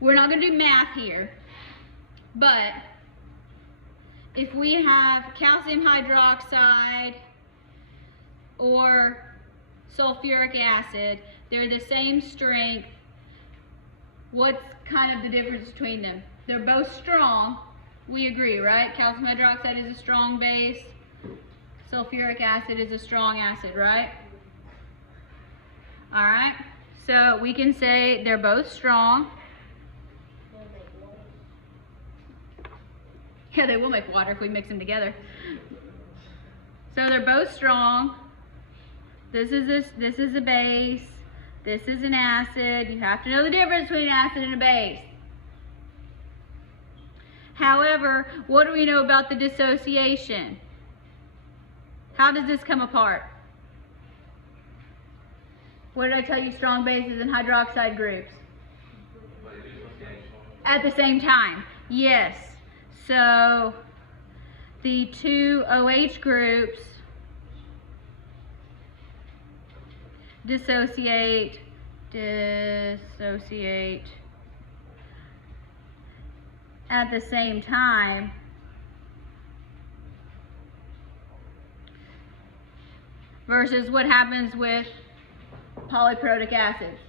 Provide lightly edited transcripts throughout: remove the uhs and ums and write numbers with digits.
we're not going to do math here, but if we have calcium hydroxide or sulfuric acid, they're the same strength. What's kind of the difference between them? They're both strong. We agree, right? Calcium hydroxide is a strong base. Sulfuric acid is a strong acid, right? All right. So we can say they're both strong. Yeah, they will make water if we mix them together. So they're both strong. This is a base. This is an acid. You have to know the difference between an acid and a base. However, what do we know about the dissociation? How does this come apart? What did I tell you strong bases and hydroxide groups? At the same time. Yes. So the two OH groups dissociate at the same time. Versus what happens with polyprotic acids.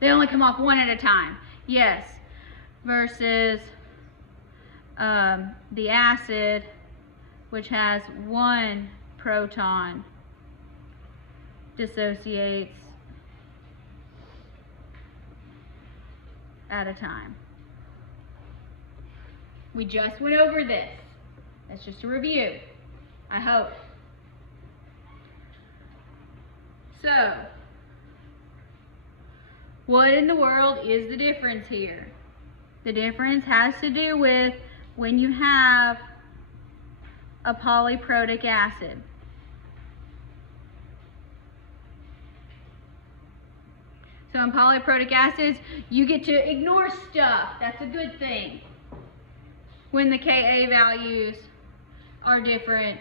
They only come off one at a time. Yes. Versus the acid, which has one proton, dissociates at a time. We just went over this. That's just a review, I hope. So, what in the world is the difference here? The difference has to do with when you have a polyprotic acid. So in polyprotic acids, you get to ignore stuff. That's a good thing. When the Ka values are different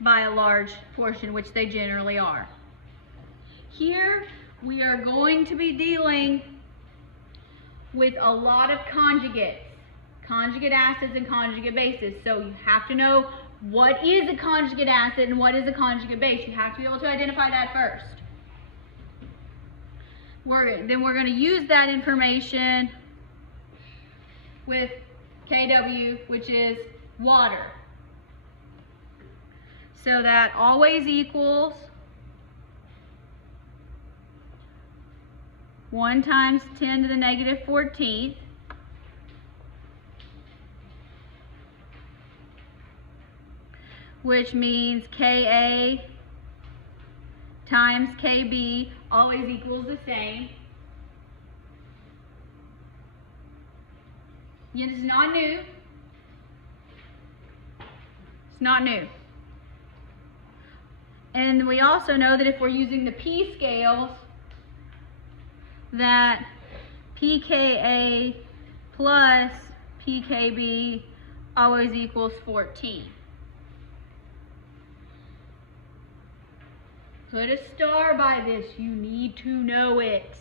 by a large portion, which they generally are. Here, we are going to be dealing with a lot of conjugates. Conjugate acids and conjugate bases. So you have to know what is a conjugate acid and what is a conjugate base. You have to be able to identify that first. Then we're going to use that information with Kw, which is water. So that always equals 1 times 10 to the negative 14th. Which means Ka times Kb always equals the same. This is not new. It's not new. And we also know that if we're using the P scales, that pKa plus pKb always equals 14. Put a star by this. You need to know it.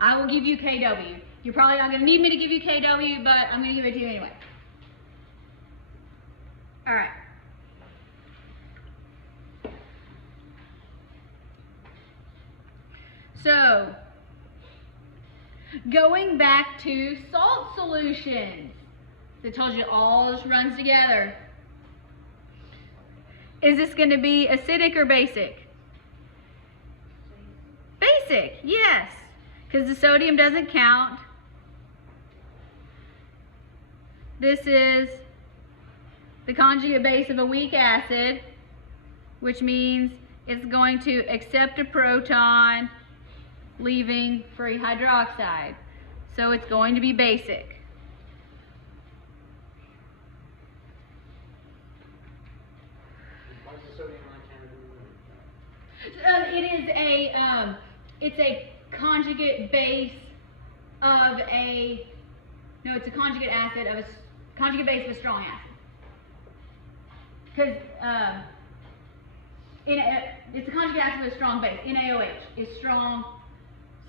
I will give you Kw. You're probably not going to need me to give you Kw, but I'm going to give it to you anyway. All right. So, going back to salt solutions. I told you all this runs together. Is this going to be acidic or basic? Basic, yes. Because the sodium doesn't count. This is the conjugate base of a weak acid, which means it's going to accept a proton, leaving free hydroxide. So it's going to be basic. It's a conjugate base of a, no, it's a conjugate acid of a, conjugate base of a strong acid. Because it's a conjugate acid of a strong base. NaOH is strong,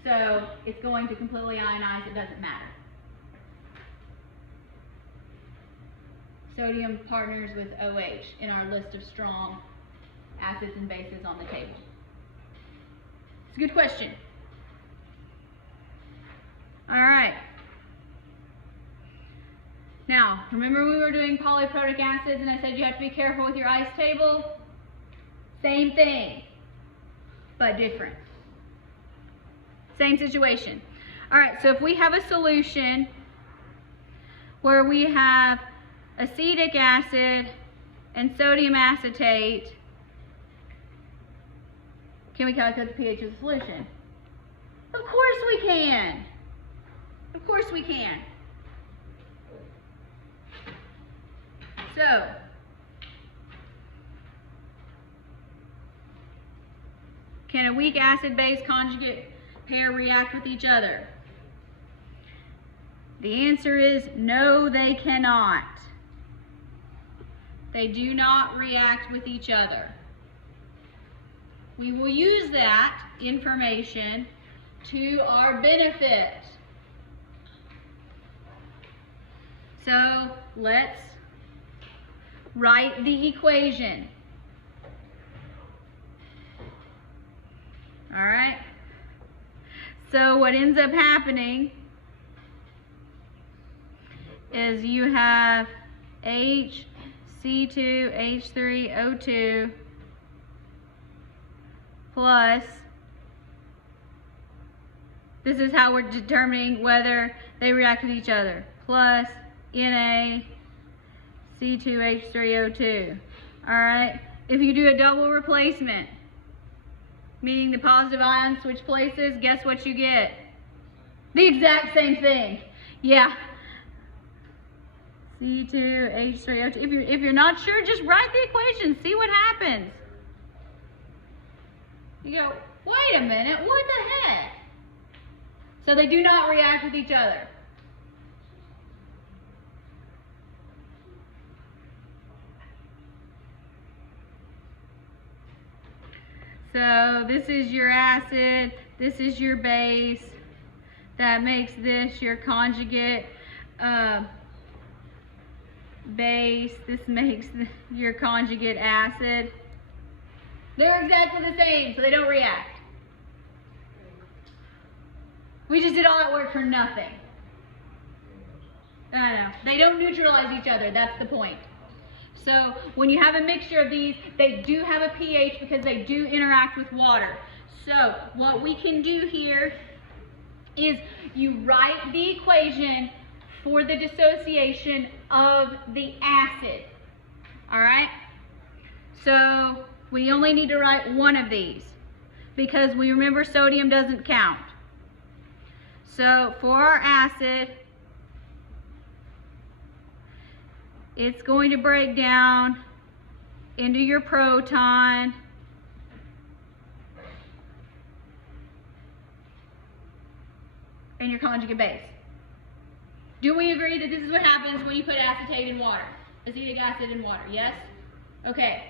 So it's going to completely ionize, it doesn't matter. Sodium partners with OH in our list of strong acids and bases on the table. It's a good question. All right. Now, remember we were doing polyprotic acids and I said you have to be careful with your ice table? Same thing, but different. Same situation. All right, so if we have a solution where we have acetic acid and sodium acetate, can we calculate the pH of the solution? Of course we can. Of course we can. So, can a weak acid-base conjugate pair react with each other? The answer is no, they cannot. They do not react with each other. We will use that information to our benefit. So let's write the equation. All right. So what ends up happening is you have HC2H3O2 plus, this is how we're determining whether they react with each other, plus NaC2H3O2. All right. If you do a double replacement, meaning the positive ions switch places, guess what you get? The exact same thing. Yeah. C2H3O2. If you're not sure, just write the equation. See what happens. You go, wait a minute, what the heck? So they do not react with each other. So this is your acid, this is your base. That makes this your conjugate base. This makes your conjugate acid. They're exactly the same, so they don't react. We just did all that work for nothing. I know. They don't neutralize each other, that's the point. So when you have a mixture of these, they do have a pH because they do interact with water. So what we can do here is you write the equation for the dissociation of the acid. All right? So we only need to write one of these because we remember sodium doesn't count. So for our acid, it's going to break down into your proton and your conjugate base. Do we agree that this is what happens when you put acetate in water? Acetic acid in water, yes? Okay.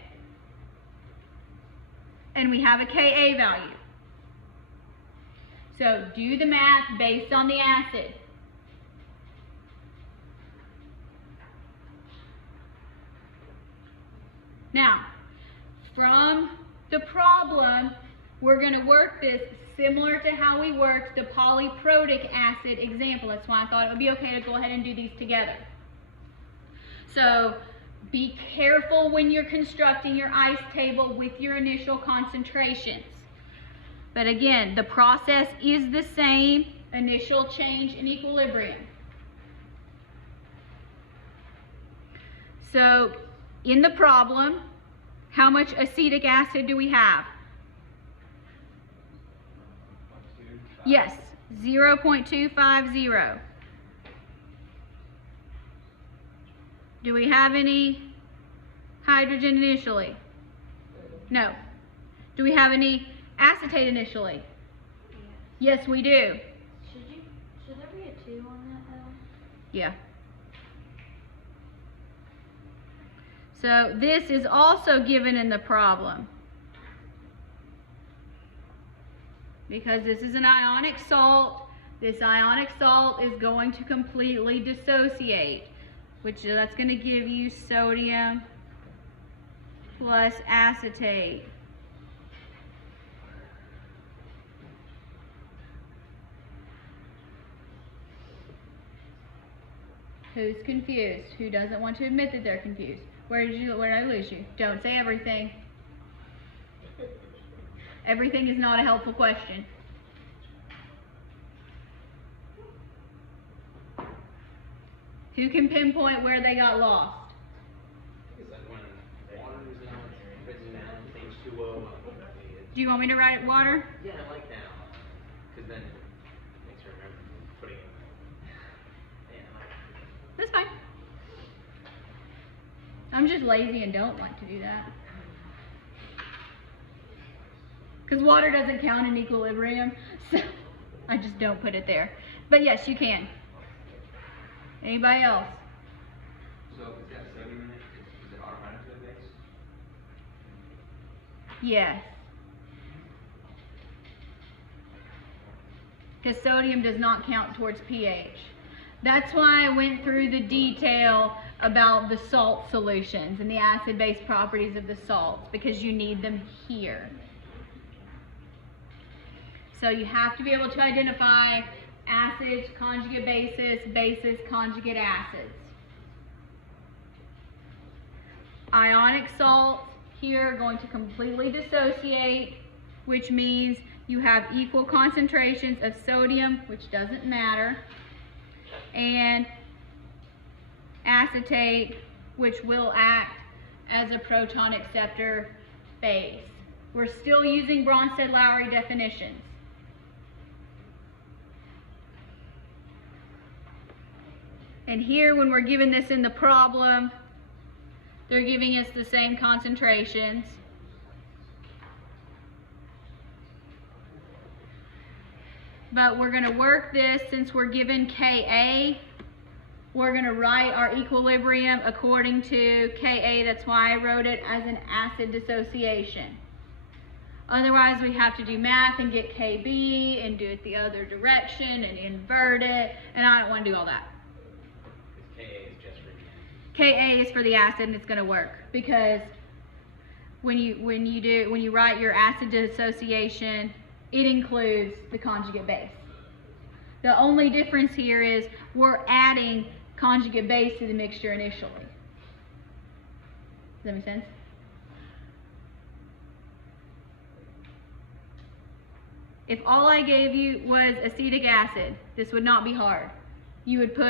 And we have a Ka value. So do the math based on the acid. Now, from the problem, we're going to work this similar to how we worked the polyprotic acid example. That's why I thought it would be okay to go ahead and do these together. So be careful when you're constructing your ice table with your initial concentrations. But again, the process is the same, initial change in equilibrium. So in the problem, how much acetic acid do we have? Yes, 0.250. Do we have any hydrogen initially? No. Do we have any acetate initially? Yes, we do. Should there be a 2 on that though? Yeah. So this is also given in the problem. because this is an ionic salt. This ionic salt is going to completely dissociate, which that's going to give you sodium plus acetate. Who's confused? Who doesn't want to admit that they're confused? Where did I lose you? Don't say everything. Everything is not a helpful question. Who can pinpoint where they got lost? It's like when water is out, it's down, H2O. Do you want me to write water? Yeah, I like that. Because then it makes her remember putting it. Yeah, I like that. That's fine. I'm just lazy and don't like to do that. Because water doesn't count in equilibrium, so I just don't put it there. But yes, you can. Anybody else? So if it's got sodium in it, is it automatically a base? Yes. Because sodium does not count towards pH. That's why I went through the detail about the salt solutions and the acid-base properties of the salts, because you need them here. So you have to be able to identify acids, conjugate bases, bases, conjugate acids. Ionic salts here are going to completely dissociate, which means you have equal concentrations of sodium, which doesn't matter, and acetate, which will act as a proton acceptor base. We're still using Bronsted-Lowry definitions. And here, when we're given this in the problem, they're giving us the same concentrations. But we're going to work this, since we're given Ka, we're going to write our equilibrium according to Ka. That's why I wrote it as an acid dissociation. Otherwise, we have to do math and get Kb and do it the other direction and invert it, and I don't want to do all that. Ka is just for the Ka is for the acid, and it's going to work, because when you write your acid dissociation, it includes the conjugate base. The only difference here is we're adding conjugate base to the mixture initially. Does that make sense? If all I gave you was acetic acid, this would not be hard. You would put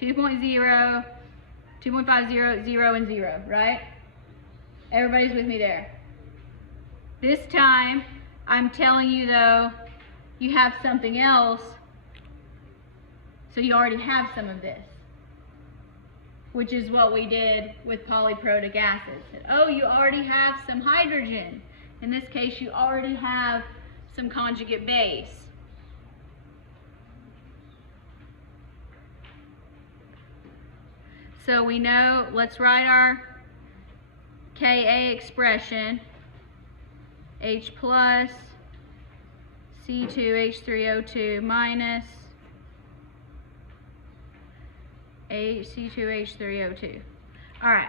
2.0, 2.50, 0, and 0, right? Everybody's with me there. This time, I'm telling you though, you have something else, so you already have some of this, which is what we did with polyprotic acids. Oh, you already have some hydrogen. In this case, you already have some conjugate base. So we know, let's write our Ka expression. H plus C2H3O2 minus C2H3O2. All right.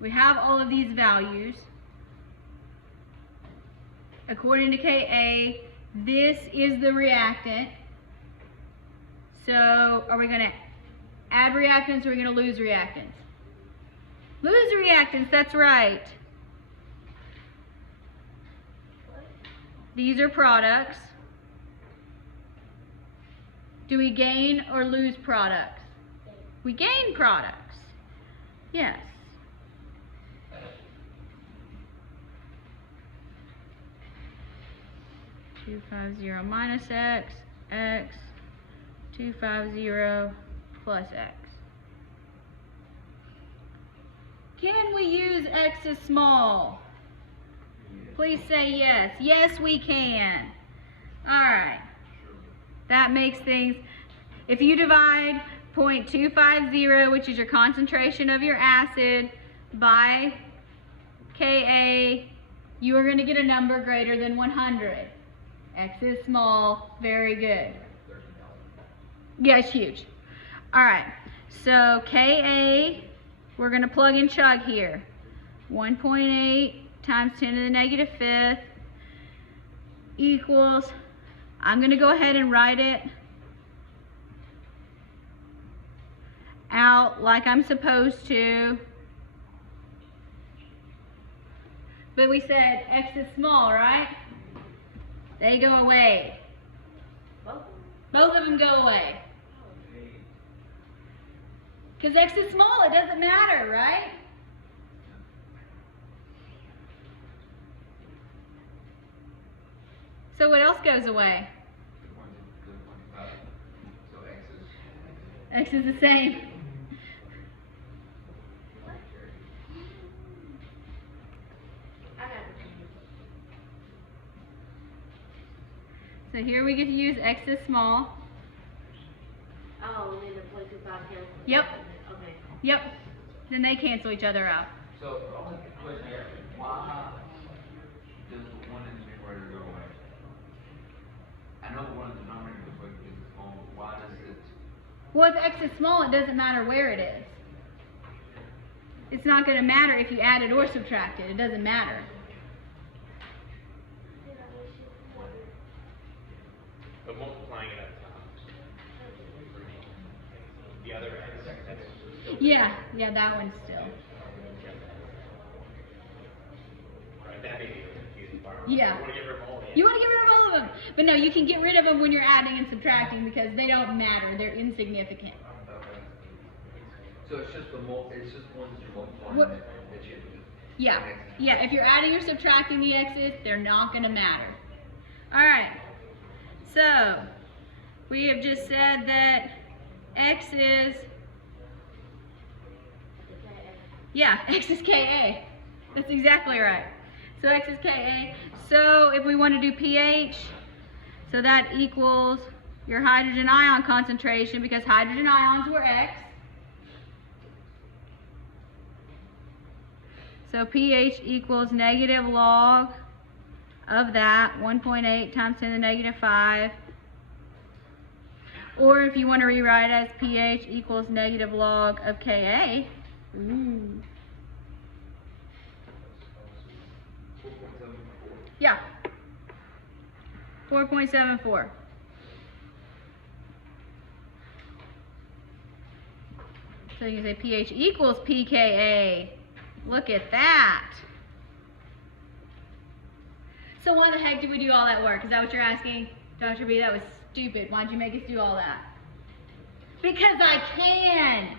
We have all of these values. According to Ka, this is the reactant. So are we going to add reactants or are we going to lose reactants? Lose reactants, that's right. These are products. Do we gain or lose products? We gain products. Yes. (250 minus X, X, 250 plus X. Can we use X as small? Please say yes. Yes, we can. All right. That makes things, if you divide 0.250, which is your concentration of your acid, by Ka, you are going to get a number greater than 100. X is small. Very good. 13,000. Yeah, it's huge. All right. So Ka, we're going to plug in chug here. 1.8 times 10 to the negative fifth equals, I'm going to go ahead and write it out like I'm supposed to. But we said X is small, right? They go away. Both of them go away. Because X is small, it doesn't matter, right? So what else goes away? So X is the same. So here we get to use X is small. Oh, and then the place is out here. Yep. Okay. Yep. Then they cancel each other out. So, only question here, why does the one in the numerator go away? I know the one in the denominator goes away because it's small, but why does it? Well, if X is small, it doesn't matter where it is. It's not going to matter if you add it or subtract it. It doesn't matter. But multiplying it at the top. The other end, that's Yeah, that one's still. right. That'd be the confusing part. Yeah. You want to get rid of all the You want to get rid of all of them. But no, you can get rid of them when you're adding and subtracting because they don't matter. They're insignificant. Okay. So it's just it's just one that you're multiplying What- that you. Yeah. Yeah, if you're adding or subtracting the x's, they're not going to matter. All right. So, we have just said that x is, yeah, x is Ka. That's exactly right. So x is Ka. So if we want to do pH, so that equals your hydrogen ion concentration because hydrogen ions were x. So pH equals negative log of that, 1.8 times 10 to the negative 5. Or if you want to rewrite it as pH equals negative log of Ka. Ooh. Yeah. 4.74. So you can say pH equals pKa. Look at that. So why the heck did we do all that work? Is that what you're asking? Dr. B, that was stupid. Why'd you make us do all that? Because I can.